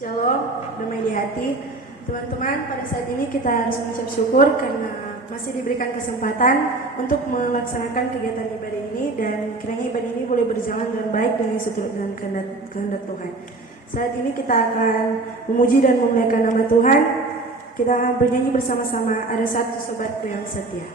Shalom, damai di hati. Teman-teman, pada saat ini kita harus mengucap syukur karena masih diberikan kesempatan untuk melaksanakan kegiatan ibadah ini, dan kiranya ibadah ini boleh berjalan dengan baik dengan seturut dengan kehendak Tuhan. Saat ini kita akan memuji dan memuliakan nama Tuhan. Kita akan bernyanyi bersama-sama, ada satu sobatku yang setia.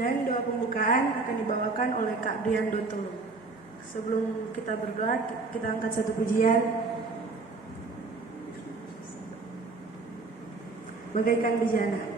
Dan doa pembukaan akan dibawakan oleh Kak Brian Dotolo. Sebelum kita berdoa, kita angkat satu pujian. Bagaikan bejana.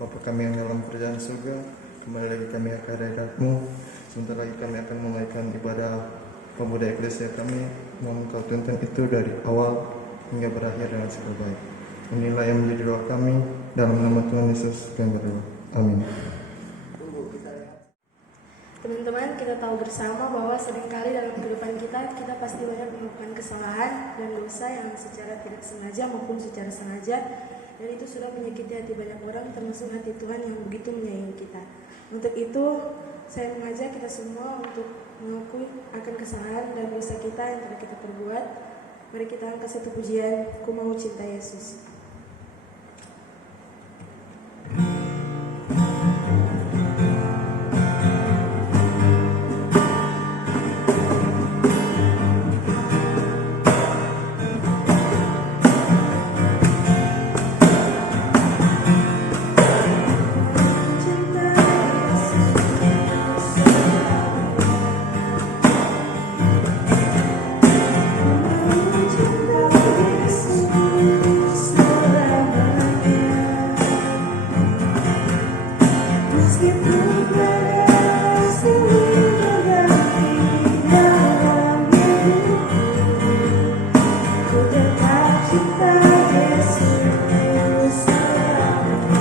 Bapa kami yang dalam kerajaan surga, kembali lagi kami akan hadirat-Mu. Sebentar lagi kami akan memulaikan ibadah pemuda eklesia kami. Mohon Kau tuntun itu dari awal hingga berakhir dengan segala baik. Inilah yang menjadi doa kami, dalam nama Tuhan Yesus kami berdoa. Amin. Teman-teman, kita tahu bersama bahwa seringkali dalam kehidupan kita pasti banyak melakukan kesalahan dan dosa yang secara tidak sengaja maupun secara sengaja, dan itu sudah menyakiti hati banyak orang, termasuk hati Tuhan yang begitu menyayangi kita. Untuk itu, saya mengajak kita semua untuk mengakui akan kesalahan dan dosa kita yang telah kita perbuat. Mari kita angkat satu pujian, Ku Mau Cinta Yesus. Cinta kita Yesus selamanya.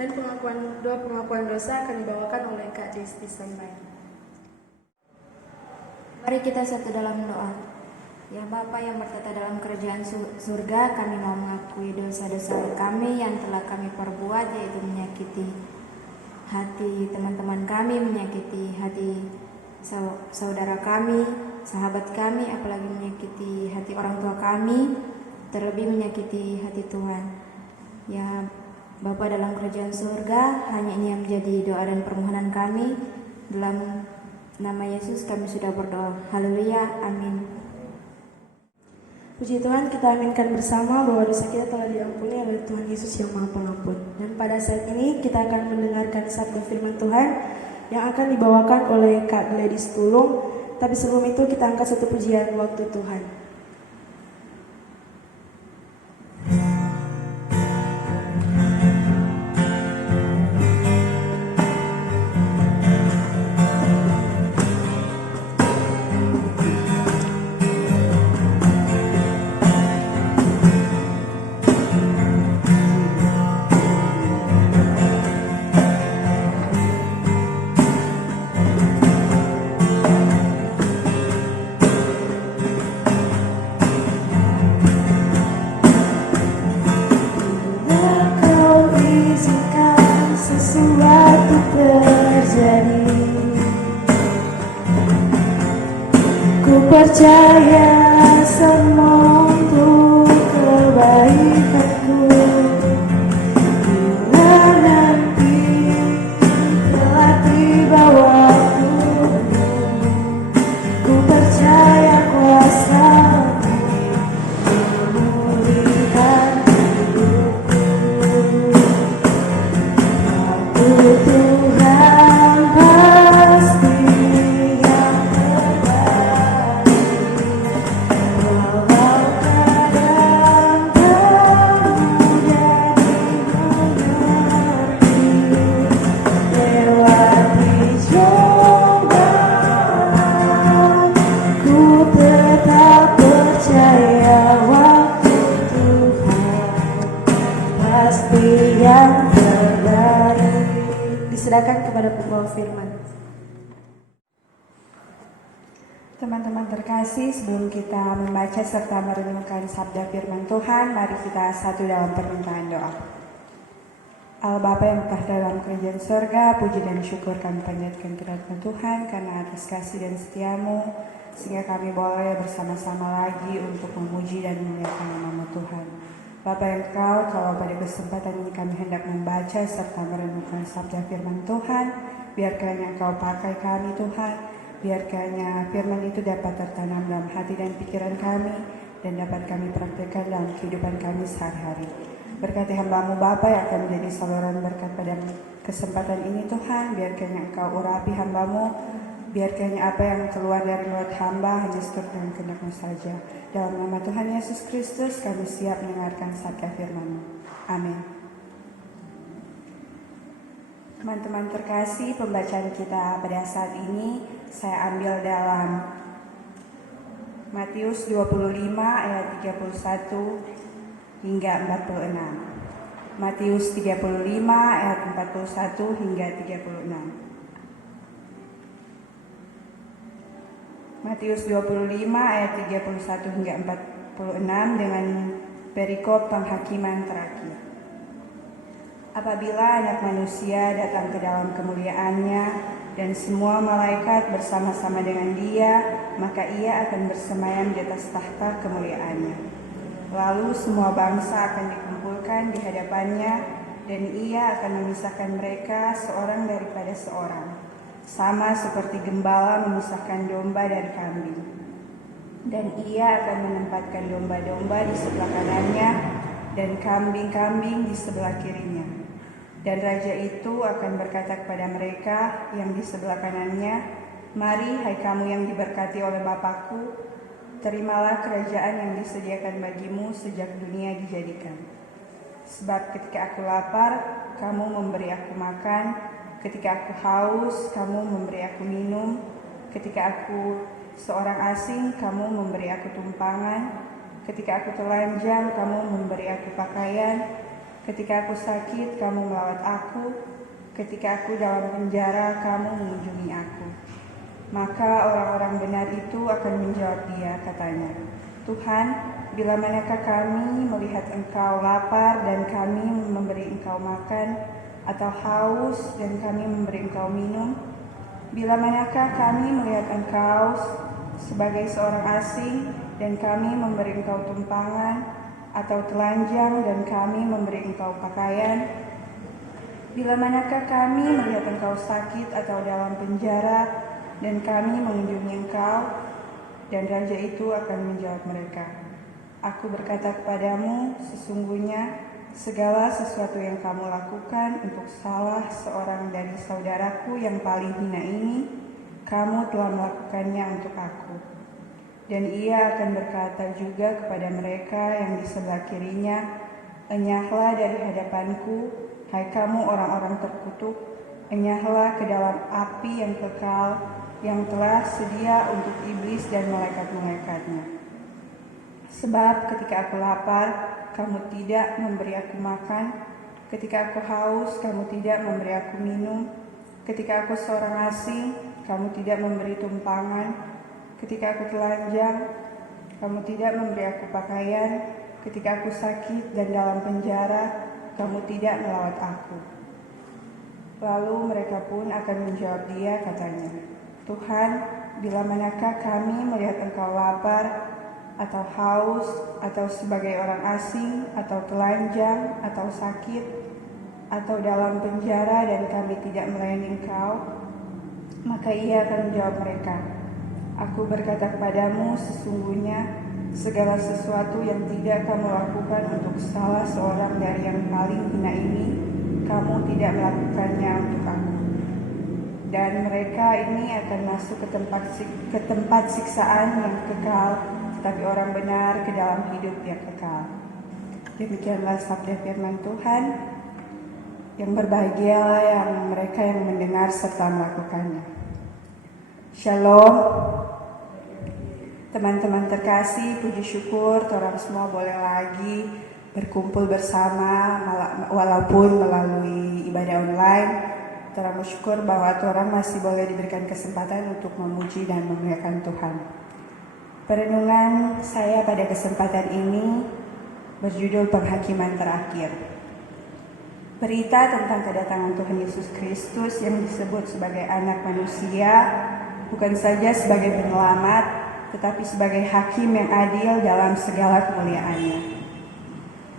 Dan doa pengakuan dosa akan dibawakan oleh Kak Desti Sambay. Mari kita satu dalam doa. Ya Bapa yang bertata dalam kerajaan surga, kami mau mengakui dosa-dosa kami yang telah kami perbuat, yaitu menyakiti hati teman-teman kami, menyakiti hati saudara kami, sahabat kami, apalagi menyakiti hati orang tua kami, terlebih menyakiti hati Tuhan. Ya Bapa dalam kerajaan surga, hanya ini yang menjadi doa dan permohonan kami. Dalam nama Yesus kami sudah berdoa. Haleluya, amin. Puji Tuhan, kita aminkan bersama bahwa dosa kita telah diampuni oleh Tuhan Yesus yang Maha Pengampun. Dan pada saat ini kita akan mendengarkan sabda firman Tuhan yang akan dibawakan oleh Kak Gladys Tulung. Tapi sebelum itu kita angkat satu pujian waktu Tuhan. Sesuatu terjadi, ku percaya semua untuk kebaikanku. Bila nanti telah tiba waktumu, ku percaya kuasa-Mu memulihkan hidupku. Tuhan pasti yang terbaik, walau kadang tak mudah dimengerti. Lewati cobaan, ku tetap percaya waktu Tuhan pasti yang terbaik. Diserahkan kepada pembawa firman. Teman-teman terkasih, sebelum kita membaca serta merenungkan sabda firman Tuhan, mari kita satu dalam permintaan doa. Allah Bapa yang bertahta dalam kerajaan surga, puji dan syukur kami panjatkan kehadirat Tuhan karena atas kasih dan setia-Mu, sehingga kami boleh bersama-sama lagi untuk memuji dan memuliakan nama Tuhan. Bapa yang kekal, kalau pada kesempatan ini kami hendak membaca serta merenungkan sabda firman Tuhan, biar kiranya Engkau pakai kami Tuhan, biar kiranya firman itu dapat tertanam dalam hati dan pikiran kami, dan dapat kami praktekkan dalam kehidupan kami sehari-hari. Berkati hamba-Mu Bapa yang akan menjadi saluran berkat pada kesempatan ini Tuhan, biar kiranya Engkau urapi hamba-Mu, biar kiranya apa yang keluar dari mulut hamba hanya seturut dengan kehendak-Mu saja. Dalam nama Tuhan Yesus Kristus kami siap mendengarkan sabda firman-Mu. Amin. Teman-teman terkasih, pembacaan kita pada saat ini saya ambil dalam Matius 25 ayat 31 hingga 46. Matius 35 ayat 41 hingga 36. Matius 25 ayat 31 hingga 46 dengan perikop penghakiman terakhir. Apabila Anak Manusia datang ke dalam kemuliaannya dan semua malaikat bersama-sama dengan Dia, maka Ia akan bersemayam di atas tahta kemuliaannya. Lalu semua bangsa akan dikumpulkan di hadapannya, dan Ia akan memisahkan mereka seorang daripada seorang, sama seperti gembala memisahkan domba dari kambing. Dan ia akan menempatkan domba-domba di sebelah kanannya dan kambing-kambing di sebelah kirinya. Dan raja itu akan berkata kepada mereka yang di sebelah kanannya, "Mari, hai kamu yang diberkati oleh Bapakku, terimalah kerajaan yang disediakan bagimu sejak dunia dijadikan. Sebab ketika aku lapar, kamu memberi aku makan, ketika aku haus, kamu memberi aku minum, ketika aku seorang asing, kamu memberi aku tumpangan, ketika aku telanjang, kamu memberi aku pakaian, ketika aku sakit, kamu melawat aku, ketika aku dalam penjara, kamu mengunjungi aku." Maka orang-orang benar itu akan menjawab dia, katanya, "Tuhan, bila manakah kami melihat engkau lapar dan kami memberi engkau makan, atau haus dan kami memberi engkau minum? Bila manakah kami melihat engkau sebagai seorang asing dan kami memberi engkau tumpangan, atau telanjang dan kami memberi engkau pakaian? Bila manakah kami melihat engkau sakit atau dalam penjara dan kami mengunjungi engkau?" Dan raja itu akan menjawab mereka, "Aku berkata kepadamu, sesungguhnya segala sesuatu yang kamu lakukan untuk salah seorang dari saudaraku yang paling hina ini, kamu telah melakukannya untuk aku." Dan ia akan berkata juga kepada mereka yang di sebelah kirinya, "Enyahlah dari hadapanku, hai kamu orang-orang terkutuk, enyahlah ke dalam api yang kekal, yang telah sedia untuk iblis dan malaikat-malaikatnya. Sebab ketika aku lapar, kamu tidak memberi aku makan, ketika aku haus, kamu tidak memberi aku minum, ketika aku seorang asing, kamu tidak memberi tumpangan, ketika aku telanjang, kamu tidak memberi aku pakaian, ketika aku sakit dan dalam penjara, kamu tidak melawat aku." Lalu mereka pun akan menjawab dia, katanya, "Tuhan, bila manakah kami melihat engkau lapar, atau haus, atau sebagai orang asing, atau telanjang, atau sakit, atau dalam penjara dan kami tidak melayani engkau?" Maka ia akan menjawab mereka, "Aku berkata kepadamu, sesungguhnya segala sesuatu yang tidak kamu lakukan untuk salah seorang dari yang paling hina ini, kamu tidak melakukannya untuk aku." Dan mereka ini akan masuk ke tempat siksaan yang kekal, tetapi orang benar ke dalam hidup yang kekal. Demikianlah sabda firman Tuhan. Yang berbahagialah yang mereka yang mendengar serta melakukannya. Shalom. Teman-teman terkasih, puji syukur orang semua boleh lagi berkumpul bersama walaupun melalui ibadah online. Orang bersyukur bahwa orang masih boleh diberikan kesempatan untuk memuji dan memuliakan Tuhan. Perenungan saya pada kesempatan ini berjudul Penghakiman Terakhir. Berita tentang kedatangan Tuhan Yesus Kristus yang disebut sebagai anak manusia bukan saja sebagai penyelamat, tetapi sebagai hakim yang adil dalam segala kemuliaannya.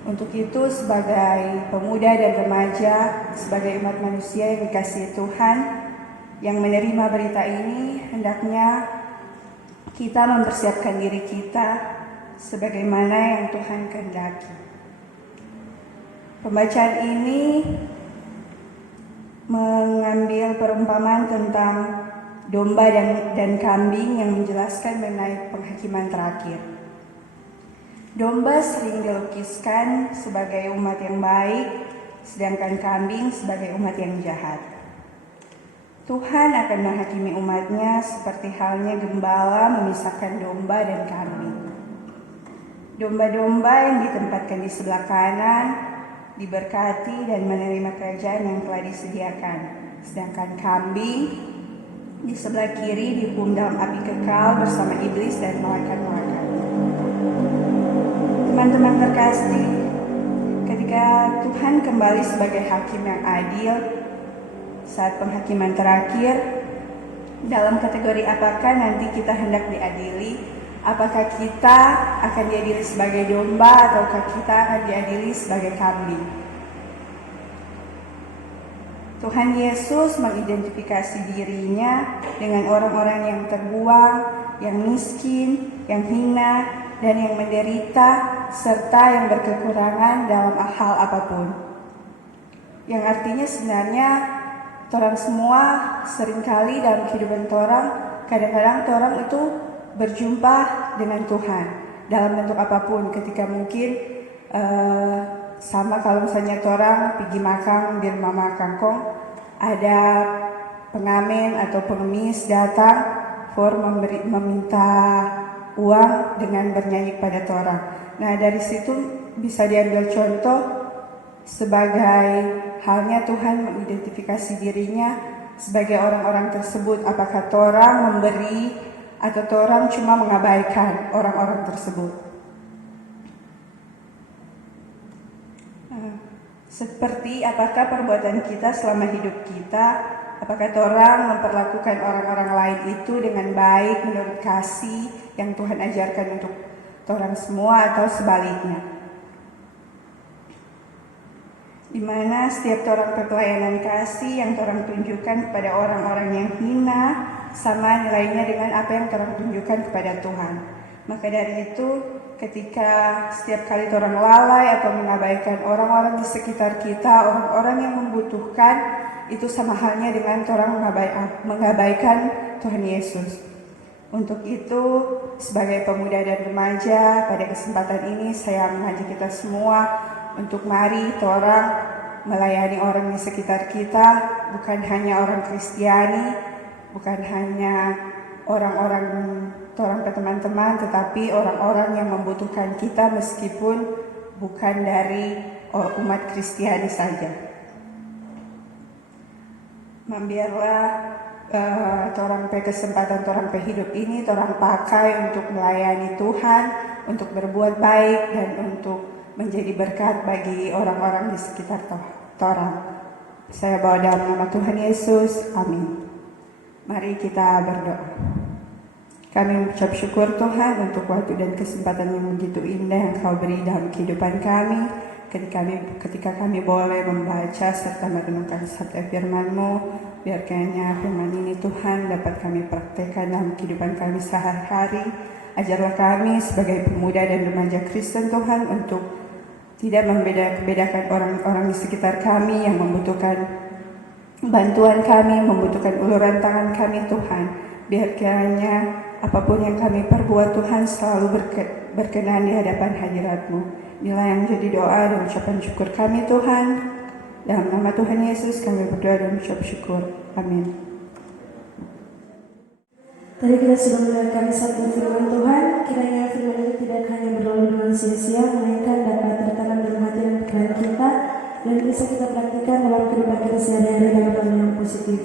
Untuk itu, sebagai pemuda dan remaja, sebagai umat manusia yang dikasihi Tuhan, yang menerima berita ini, hendaknya kita mempersiapkan diri kita sebagaimana yang Tuhan kehendaki. Pembacaan ini mengambil perumpamaan tentang domba dan kambing yang menjelaskan mengenai penghakiman terakhir. Domba sering dilukiskan sebagai umat yang baik, sedangkan kambing sebagai umat yang jahat. Tuhan akan menghakimi umatnya seperti halnya gembala memisahkan domba dan kambing. Domba-domba yang ditempatkan di sebelah kanan diberkati dan menerima kerajaan yang telah disediakan, sedangkan kambing di sebelah kiri dihukum dalam api kekal bersama iblis dan malaikat-malaikat. Teman-teman terkasih, ketika Tuhan kembali sebagai hakim yang adil saat penghakiman terakhir, dalam kategori apakah nanti kita hendak diadili? Apakah kita akan diadili sebagai domba ataukah kita akan diadili sebagai kambing? Tuhan Yesus mengidentifikasi dirinya dengan orang-orang yang terbuang, yang miskin, yang hina, dan yang menderita, serta yang berkekurangan dalam hal apapun. Yang artinya sebenarnya orang semua seringkali dalam kehidupan orang, kadang-kadang orang itu berjumpa dengan Tuhan dalam bentuk apapun. Ketika mungkin sama kalau misalnya orang pergi makan di rumah makan kong, ada pengamen atau pengemis datang for meminta uang dengan bernyanyi kepada orang. Nah, dari situ bisa diambil contoh sebagai halnya Tuhan mengidentifikasi dirinya sebagai orang-orang tersebut. Apakah orang memberi atau orang cuma mengabaikan orang-orang tersebut. Seperti apakah perbuatan kita selama hidup kita, apakah orang memperlakukan orang-orang lain itu dengan baik menurut kasih yang Tuhan ajarkan untuk orang semua atau sebaliknya. Di mana setiap orang pelayanan kasih yang orang tunjukkan kepada orang-orang yang hina sama nilainya dengan apa yang orang tunjukkan kepada Tuhan. Maka dari itu, ketika setiap kali orang lalai atau mengabaikan orang-orang di sekitar kita, orang-orang yang membutuhkan, itu sama halnya dengan orang mengabaikan Tuhan Yesus. Untuk itu, sebagai pemuda dan remaja, pada kesempatan ini saya mengajak kita semua untuk mari orang melayani orang di sekitar kita, bukan hanya orang Kristiani, bukan hanya orang-orang teman-teman, tetapi orang-orang yang membutuhkan kita meskipun bukan dari umat Kristiani saja. Biarlah orang kesempatan orang hidup ini orang pakai untuk melayani Tuhan, untuk berbuat baik dan untuk menjadi berkat bagi orang-orang di sekitar orang. Saya bawa dalam nama Tuhan Yesus, amin. Mari kita berdoa. Kami mengucap syukur Tuhan untuk waktu dan kesempatan yang begitu indah yang Kau beri dalam kehidupan kami. Ketika kami boleh membaca serta merenungkan sabda firman-Mu, biar kiranya firman ini Tuhan dapat kami praktekkan dalam kehidupan kami sehari-hari. Ajarlah kami sebagai pemuda dan remaja Kristen Tuhan untuk tidak membedakan orang-orang di sekitar kami yang membutuhkan bantuan kami, membutuhkan uluran tangan kami Tuhan. Biar kiranya apapun yang kami perbuat Tuhan selalu berkenan di hadapan hadirat-Mu. Inilah yang menjadi doa dan ucapan syukur kami Tuhan. Dalam nama Tuhan Yesus kami berdoa dan ucap syukur. Amin. Tadi kita sudah mendengarkan satu firman Tuhan. Kiranya firman ini tidak hanya berlalu dengan sia-sia, melainkan dapat tertanam dalam hati dan pikiran kita dan bisa kita praktikkan dalam kehidupan kita sehari-hari dalam hal yang positif.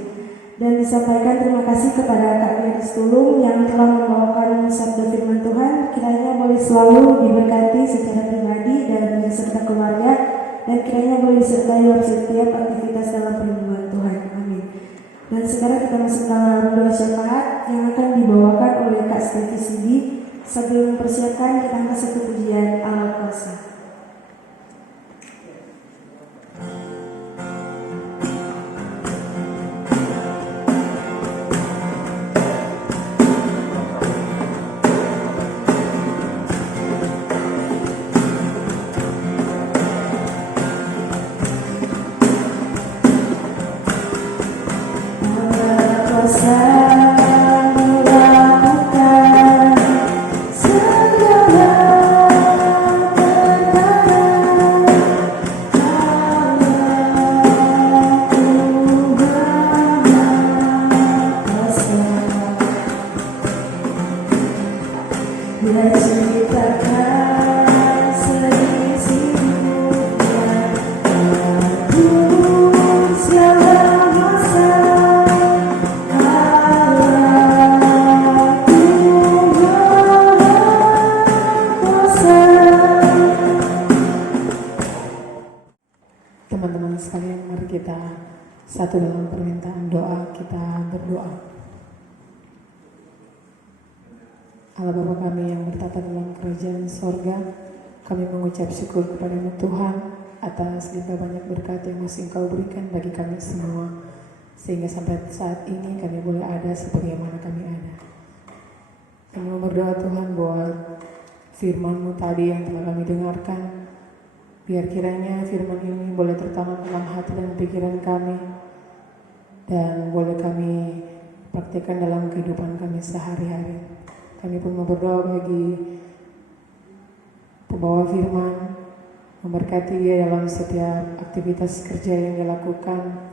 Dan disampaikan terima kasih kepada Kak Medis Tulung yang telah membawakan sabda firman Tuhan. Kiranya boleh selalu diberkati secara pribadi dan beserta keluarga, dan kiranya boleh disertai dalam setiap aktivitas dalam perlindungan Tuhan. Amin. Dan sekarang kita masuk dalam doa syafaat yang akan dibawakan oleh Kak Stevi Sidi. Sebelum mempersiapkan, kita angkat satu pujian Allah kuasa. Teman-teman sekalian, mari kita satu dalam permintaan doa, kita berdoa. Allah Bapa kami yang bertata dalam kerajaan sorga, kami mengucap syukur kepada-Mu Tuhan atas limpah banyak berkat yang masih Engkau berikan bagi kami semua, sehingga sampai saat ini kami boleh ada sebagaimana kami ada. Kami berdoa Tuhan buat firman-Mu tadi yang telah kami dengarkan. Biar kiranya firman ini boleh tertanam dalam hati dan pikiran kami, dan boleh kami praktikkan dalam kehidupan kami sehari-hari. Kami pun berdoa bagi pembawa firman, memberkati dia dalam setiap aktivitas kerja yang dia lakukan,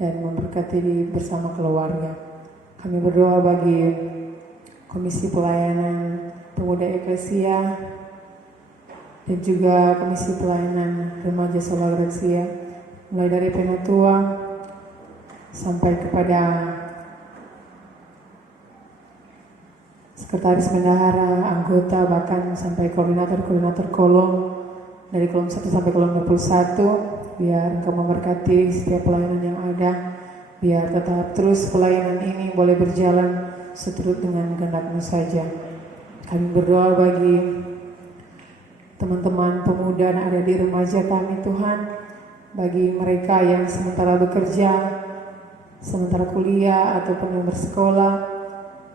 dan memberkati dia bersama keluarga. Kami berdoa bagi Komisi Pelayanan Pemuda Eklesia dan juga Komisi Pelayanan Remaja Sola Gracia, mulai dari penatua sampai kepada sekretaris bendahara, anggota, bahkan sampai koordinator kolom, dari kolom 1 sampai kolom 21. Biar Engkau memberkati setiap pelayanan yang ada, biar tetap terus pelayanan ini boleh berjalan seturut dengan kehendak-Mu saja. Kami berdoa bagi teman-teman pemuda yang ada di remaja kami Tuhan, bagi mereka yang sementara bekerja, sementara kuliah ataupun yang bersekolah,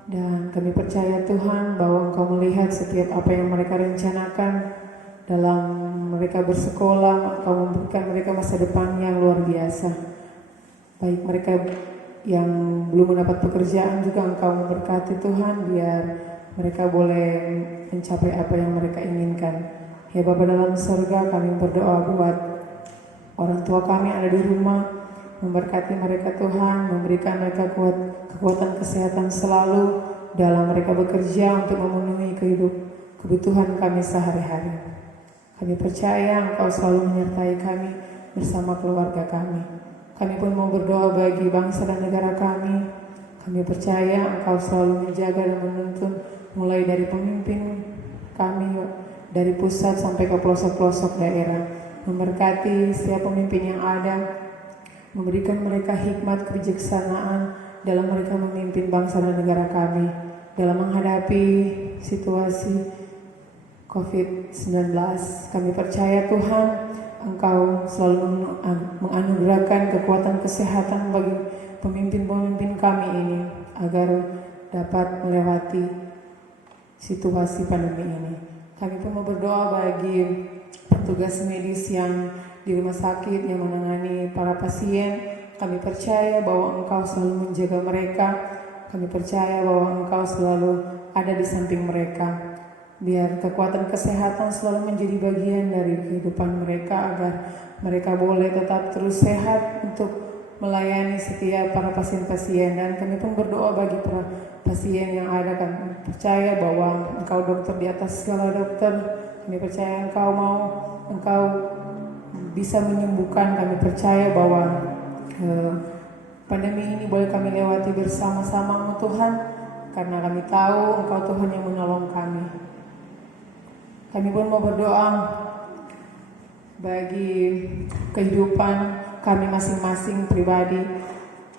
dan kami percaya Tuhan bahwa Engkau melihat setiap apa yang mereka rencanakan dalam mereka bersekolah. Engkau memberikan mereka masa depan yang luar biasa. Baik mereka yang belum mendapat pekerjaan juga Engkau memberkati Tuhan, biar mereka boleh mencapai apa yang mereka inginkan. Ya Bapa dalam surga, kami berdoa buat orang tua kami yang ada di rumah, memberkati mereka Tuhan, memberikan mereka kekuatan kesehatan selalu dalam mereka bekerja untuk memenuhi kebutuhan kami sehari-hari. Kami percaya Engkau selalu menyertai kami bersama keluarga kami. Kami pun mau berdoa bagi bangsa dan negara kami. Kami percaya Engkau selalu menjaga dan menuntun, mulai dari pemimpin kami dari pusat sampai ke pelosok-pelosok daerah. Memberkati setiap pemimpin yang ada, memberikan mereka hikmat kebijaksanaan dalam mereka memimpin bangsa dan negara kami dalam menghadapi situasi COVID-19. Kami percaya Tuhan, Engkau selalu menganugerahkan kekuatan kesehatan bagi pemimpin-pemimpin kami ini, agar dapat melewati situasi pandemi ini. Kami pun mau berdoa bagi petugas medis yang di rumah sakit yang menangani para pasien. Kami percaya bahwa Engkau selalu menjaga mereka. Kami percaya bahwa Engkau selalu ada di samping mereka. Biar kekuatan kesehatan selalu menjadi bagian dari kehidupan mereka, agar mereka boleh tetap terus sehat untuk melayani setiap para pasien-pasien. Dan kami pun berdoa bagi para pasien yang ada. Kami percaya bahwa Engkau dokter di atas segala dokter. Kami percaya Engkau bisa menyembuhkan. Kami percaya bahwa pandemi ini boleh kami lewati bersama-sama Tuhan, karena kami tahu Engkau Tuhan yang menolong kami. Kami pun mau berdoa bagi kehidupan kami masing-masing pribadi.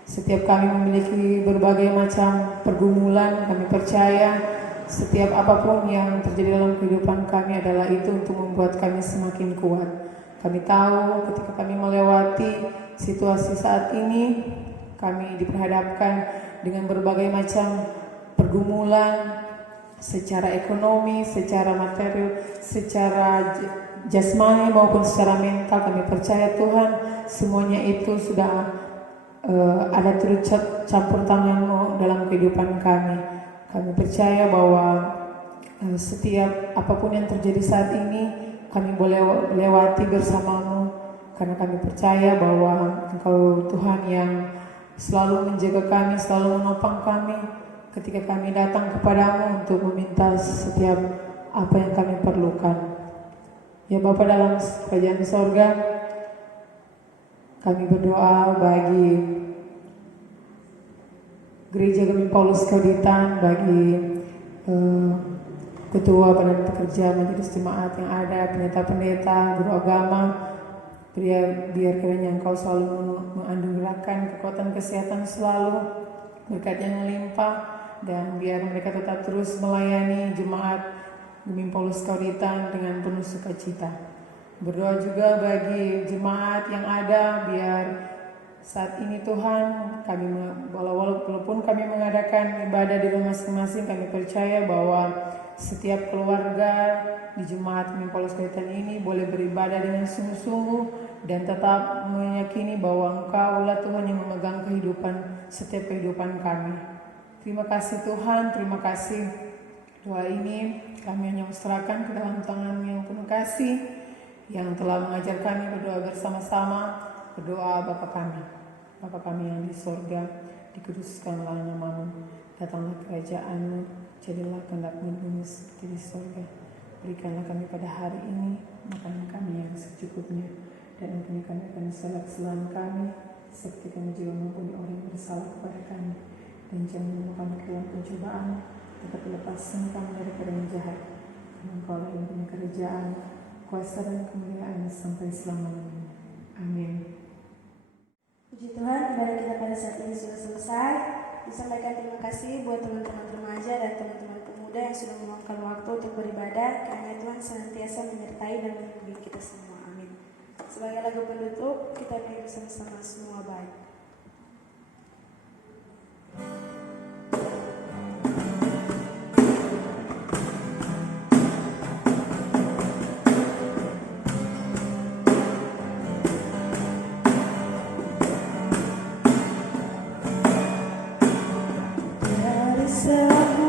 Setiap kami memiliki berbagai macam pergumulan. Kami percaya setiap apapun yang terjadi dalam kehidupan kami adalah itu untuk membuat kami semakin kuat. Kami tahu ketika kami melewati situasi saat ini, kami diperhadapkan dengan berbagai macam pergumulan, secara ekonomi, secara material, secara jasmani maupun secara mental. Kami percaya Tuhan, semuanya itu sudah ada turut campur tangan-Mu dalam kehidupan kami. Kami percaya bahwa setiap apapun yang terjadi saat ini, kami boleh lewati bersama-Mu, karena kami percaya bahwa Engkau Tuhan yang selalu menjaga kami, selalu menopang kami ketika kami datang kepadamu untuk meminta setiap apa yang kami perlukan. Ya Bapa dalam kerajaan sorga, kami berdoa bagi Gereja Gemim Paulus Kauditan, bagi ketua badan pekerja majelis jemaat yang ada, pendeta-pendeta, guru agama. Biar kiranya Engkau selalu menganugerahkan kekuatan kesehatan selalu, berkat yang melimpah, dan biar mereka tetap terus melayani jemaat Gemim Paulus Kauditan dengan penuh sukacita. Berdoa juga bagi jemaat yang ada, biar saat ini Tuhan kami walaupun kami mengadakan ibadah di rumah masing-masing, kami percaya bahwa setiap keluarga di jemaat Mempolos Kaitan ini boleh beribadah dengan sungguh-sungguh dan tetap meyakini bahwa Engkaulah Tuhan yang memegang setiap kehidupan kami. Terima kasih Tuhan, terima kasih. Doa ini kami hanya serahkan ke dalam tangan-Mu yang penuh kasih, yang telah mengajar kami berdoa bersama-sama. Berdoa Bapa kami yang di sorga, dikuduskanlah nama-Mu, datanglah kerajaan-Mu, jadilah kehendak-Mu di bumi seperti di sorga. Berikanlah kami pada hari ini makanan kami yang secukupnya, dan ampuni kami akan segala kesalahan kami, seperti kami juga mengampuni orang yang bersalah kepada kami. Dan jangan membawa kami ke dalam pencobaan, tetapi lepaskan kami daripada yang jahat. Karena Engkaulah yang punya kerajaan, kuasa dan kemuliaan sampai selama-lamanya. Amin. Puji Tuhan, ibadah kita pada saat ini sudah selesai. Disampaikan terima kasih buat teman-teman remaja dan teman-teman pemuda yang sudah meluangkan waktu untuk beribadah. Kiranya Tuhan senantiasa menyertai dan membimbing kita semua. Amin. Sebagai lagu penutup, kita nyanyi bersama-sama Semua Baik. Dari semua